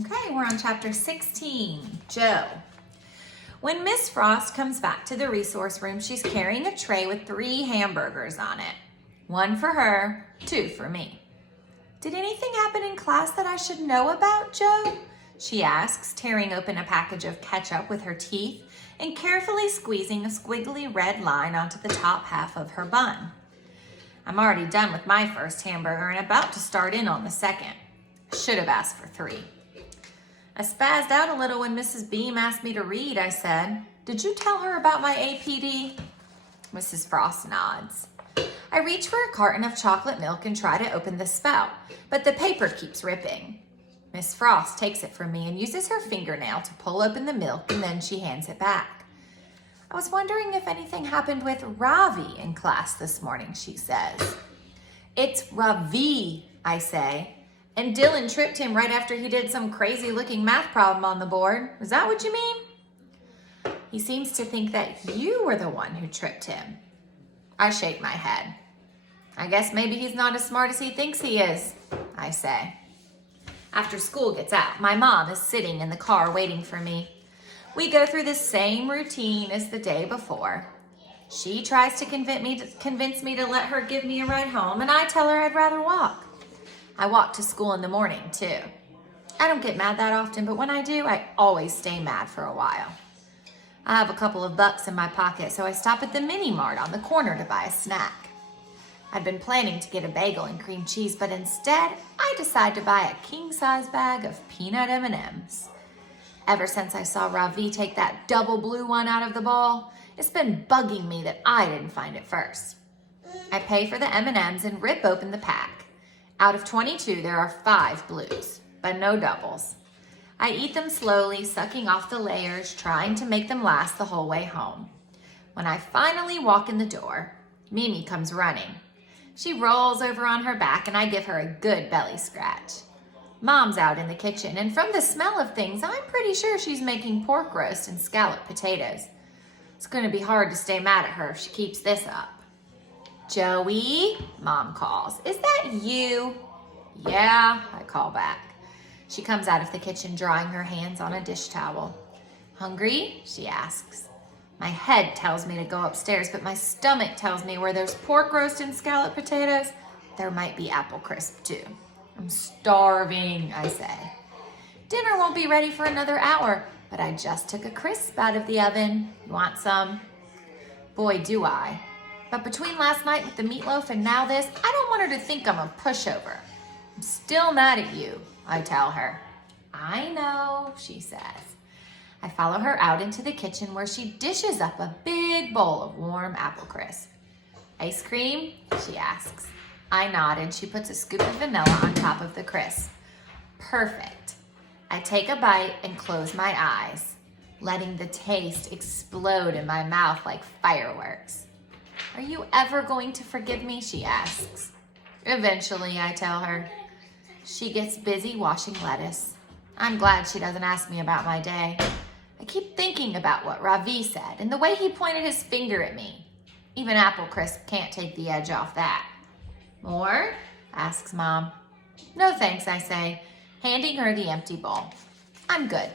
Okay, we're on chapter 16, Joe. When Miss Frost comes back to the resource room, she's carrying a tray with 3 hamburgers on it. 1 for her, 2 for me. Did anything happen in class that I should know about, Joe? She asks, tearing open a package of ketchup with her teeth and carefully squeezing a squiggly red line onto the top half of her bun. I'm already done with my first hamburger and about to start in on the second. Should have asked for 3. I spazzed out a little when Mrs. Beam asked me to read, I said. Did you tell her about my APD? Mrs. Frost nods. I reach for a carton of chocolate milk and try to open the spout, but the paper keeps ripping. Miss Frost takes it from me and uses her fingernail to pull open the milk, and then she hands it back. I was wondering if anything happened with Ravi in class this morning, she says. It's Ravi, I say. And Dylan tripped him right after he did some crazy-looking math problem on the board. Is that what you mean? He seems to think that you were the one who tripped him. I shake my head. I guess maybe he's not as smart as he thinks he is, I say. After school gets out, my mom is sitting in the car waiting for me. We go through the same routine as the day before. She tries to convince me to let her give me a ride home, and I tell her I'd rather walk. I walk to school in the morning, too. I don't get mad that often, but when I do, I always stay mad for a while. I have a couple of bucks in my pocket, so I stop at the mini mart on the corner to buy a snack. I'd been planning to get a bagel and cream cheese, but instead, I decide to buy a king-size bag of peanut M&Ms. Ever since I saw Ravi take that double blue one out of the bowl, it's been bugging me that I didn't find it first. I pay for the M&Ms and rip open the pack. Out of 22, there are 5 blues, but no doubles. I eat them slowly, sucking off the layers, trying to make them last the whole way home. When I finally walk in the door, Mimi comes running. She rolls over on her back and I give her a good belly scratch. Mom's out in the kitchen, and from the smell of things, I'm pretty sure she's making pork roast and scalloped potatoes. It's going to be hard to stay mad at her if she keeps this up. Joey, Mom calls. Is that you? Yeah, I call back. She comes out of the kitchen drying her hands on a dish towel. Hungry? She asks. My head tells me to go upstairs, but my stomach tells me where there's pork roast and scalloped potatoes, there might be apple crisp too. I'm starving, I say. Dinner won't be ready for another hour, but I just took a crisp out of the oven. You want some? Boy, do I. But between last night with the meatloaf and now this, I don't want her to think I'm a pushover. I'm still mad at you, I tell her. I know, she says. I follow her out into the kitchen where she dishes up a big bowl of warm apple crisp. Ice cream? She asks. I nod and she puts a scoop of vanilla on top of the crisp. Perfect. I take a bite and close my eyes, letting the taste explode in my mouth like fireworks. Are you ever going to forgive me? She asks. Eventually, I tell her. She gets busy washing lettuce. I'm glad she doesn't ask me about my day. I keep thinking about what Ravi said and the way he pointed his finger at me. Even Apple Crisp can't take the edge off that. More? Asks Mom. No thanks, I say, handing her the empty bowl. I'm good.